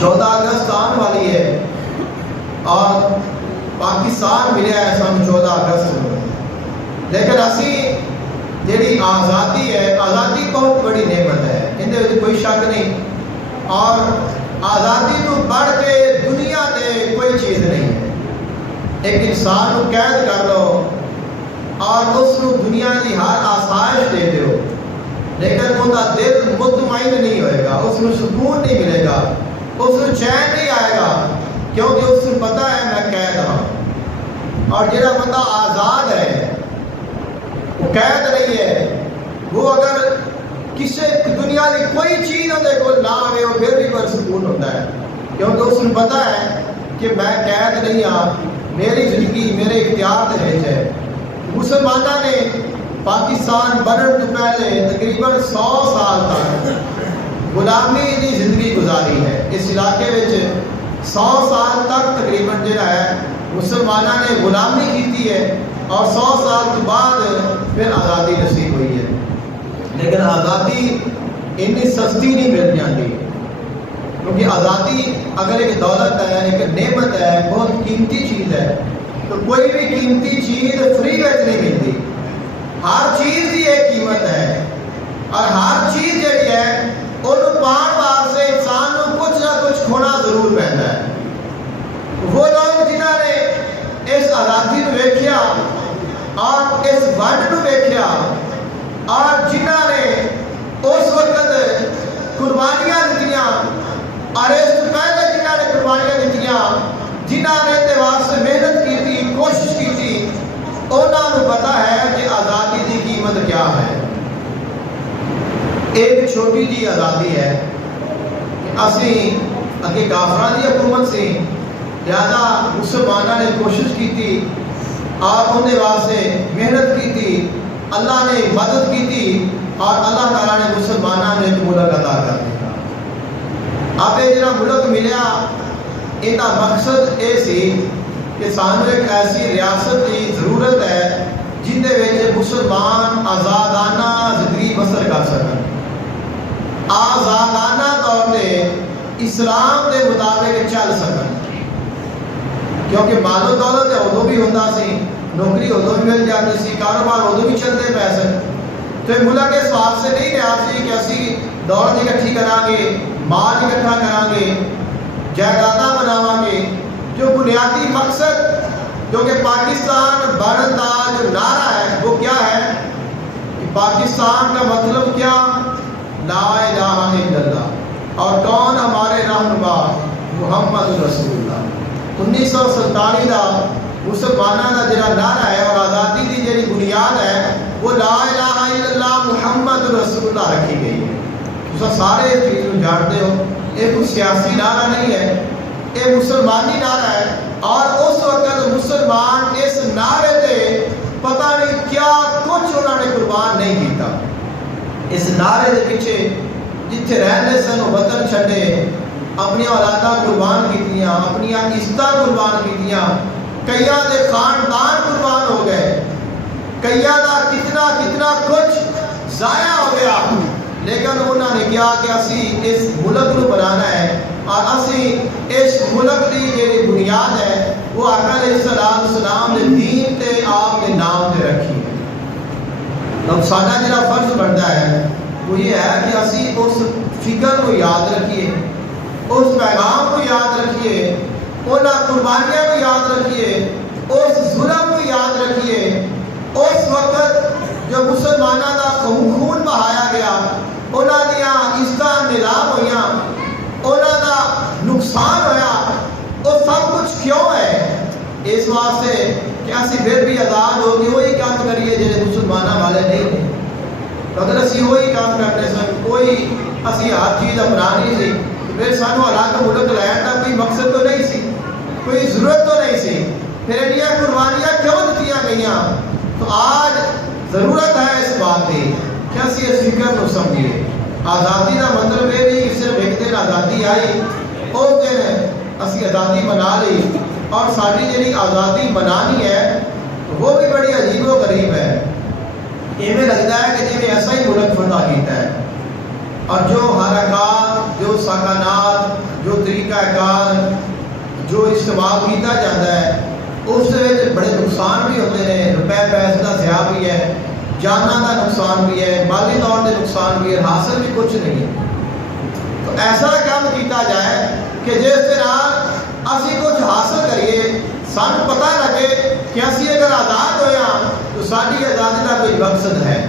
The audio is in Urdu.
14 اگست آنے والی ہے اور پاکستان ملیا ہے سن 14 اگست کو، لیکن اسی جیڑی آزادی ہے، آزادی بہت بڑی نعمت ہے، اندر کوئی شک نہیں، اور آزادی تو بڑھ کے دنیا دے کوئی چیز نہیں ہے۔ ایک انسان کو قید کر لو اور اس کو دنیا کی ہر آسائش دے دو، لیکن ان کا دل مطمئن نہیں ہوئے گا، اس کو سکون نہیں ملے گا، اس کو چین نہیں آئے گا، کیونکہ اس کو پتہ ہے میں قید ہوں۔ اور جڑا بندہ آزاد ہے وہ قید نہیں ہے، وہ اگر کسی دنیا کی کوئی چیز اندر کو نہ آئے وہ پھر بھی پرسکون ہوتا ہے، کیونکہ اس کو پتہ ہے کہ میں قید نہیں ہوں، میری زندگی میرے اختیار کے ہے۔ مسلمانوں نے پاکستان بننے تو پہلے تقریباً 100 سال تک غلامی کی زندگی گزاری ہے۔ اس علاقے میں 100 سال تک تقریباً جڑا ہے مسلمانوں نے غلامی کی ہے، اور 100 سال کے بعد پھر آزادی نصیب ہوئی ہے۔ لیکن آزادی اتنی سستی نہیں مل جاتی، کیونکہ آزادی اگر ایک دولت ہے، ایک نعمت ہے، بہت قیمتی چیز ہے، تو کوئی بھی قیمتی چیز فری میں نہیں ملتی، ہر چیز کی ایک قیمت ہے، اور ہر چیز جڑی ہے انہوں پان واسطے انسان کو کچھ نہ کچھ کھونا ضرور پہنتا ہے۔ وہ لوگ جنہوں نے اس آزادی کو ویکھیا اور اس ونڈ کو ویکھیا، اور جنہوں نے اس وقت قربانیاں دتیاں، اور اس سے پہلے جنہوں نے قربانیاں دتیاں، جنہوں نے اس واسطے محنت کی، کوشش کی، انہوں نے پتا ہے کہ آزادی کی قیمت کیا ہے۔ ایک چھوٹی جی آزادی ہے کہ اسی اگے کافران کی حکومت سی، لہذا مسلمانوں نے کوشش کی تھی اور انہیں واسطے محنت کی تھی، اللہ نے مدد کی تھی، اور اللہ تعالیٰ نے مسلمانوں نے ملک عطا کر دیا۔ اب یہ جڑا ملک ملیا، یہ مقصد یہ سی کہ سانو ایک ایسی ریاست کی ضرورت ہے جن کے مسلمان آزادانہ زندگی بسر کر سکیں، آزادانہ طور پہ اسلام کے مطابق چل سکیں، کیونکہ مال و دولت ادو بھی ہوتا سی، نوکری ادو بھی مل جاتی سی، کاروبار ادو بھی چلتے پے سن، تو یہ ملک اس حساب سے نہیں رہا سی کہ اسی دولت اکٹھی کریں گے، مال اکٹھا کریں گے، جائیداداں بناواں گے۔ جو بنیادی مقصد جو کہ پاکستان بننے کا جو نعرہ ہے وہ کیا ہے کہ پاکستان کا مطلب کیا؟ لا الہ الا اللہ، اور کون ہمارے رہنما؟ محمد رسول اللہ۔ 1947 کا مسلمانوں کا جڑا نعرہ ہے اور آزادی کی جڑی بنیاد ہے وہ لا الہ الا اللہ محمد رسول اللہ رکھی گئی ہے۔ تو سارے اس چیز کو جانتے ہو، یہ کوئی سیاسی نعرہ نہیں ہے، یہ مسلمانی نعرہ ہے، اور اس وقت مسلمان اس نعرے سے پتہ نہیں کیا کچھ انہوں نے قربان نہیں کیتا۔ اس نعرے کے پیچھے جتھے رہنے سن وطن چھڈے، اپنی اولاداں قربان کیتیاں، اپنی عزتاں قربان کیتیاں، کئیاں دے خاندان قربان ہو گئے، کئیاں دا کتنا کتنا کچھ ضائع ہو گیا، لیکن انہوں نے کیا کہ اسی اس ملک کو بنانا ہے، اور اسی اس ملک کی جڑی بنیاد ہے وہ آقا علیہ السلام نے دین تے آپ کے نام تے رکھی ہے۔ تو سارا جڑا فرض بنتا ہے وہ یہ ہے کہ اسی اس فکر کو یاد رکھیے، اس پیغام کو یاد رکھیے، ان قربانیاں کو یاد رکھیے، اس ظلم کو یاد رکھیے، اس وقت جو مسلمانوں کا خون بہایا گیا، انہوں دیا عزتاں نیلام ہوئیاں، انہوں کا نقصان ہویا، وہ سب کچھ کیوں ہے؟ اس واسطے کہ اسی پھر بھی آزاد ہو کے وہی کام کریے جڑے مسلمانوں والے نہیں تھے۔ اگر اسی وہی کام کرتے سن، کوئی اسی ہر چیز اپنا نہیں سی، پھر سانو الگ ملک لین کا کوئی مقصد تو نہیں سی، کوئی ضرورت تو نہیں سی، پھر انیاں قربانیاں کیوں دتیاں گئیاں؟ تو آج ضرورت ہے اس بات کی کہ اسی اس فکر کو سمجھیے۔ آزادی کا مطلب یہ نہیں کہ صرف ایک دن آزادی آئی اس دن اسی آزادی بنا لی، اور ساری جڑی آزادی بنانی ہے وہ بھی بڑی عجیب و غریب ہے۔ ایویں لگتا ہے کہ جی ایسا ہی ملک فتح کیتا ہے، اور جو حرکات جو ساکانات جو طریقہ کار جو استعمال کیا جاتا ہے اس بڑے نقصان بھی ہوتے ہیں، روپے پیسے کا ضیاع بھی ہے، جانوں کا نقصان بھی ہے، مالی طور پہ نقصان بھی ہے، حاصل بھی کچھ نہیں ہے۔ تو ایسا کام کیتا جائے کہ جس کے نال اسی کچھ حاصل کریے، سانو پتہ لگے کہ اسی اگر آزاد ہوئے ہاں تو ساری آزادی کا کوئی مقصد ہے۔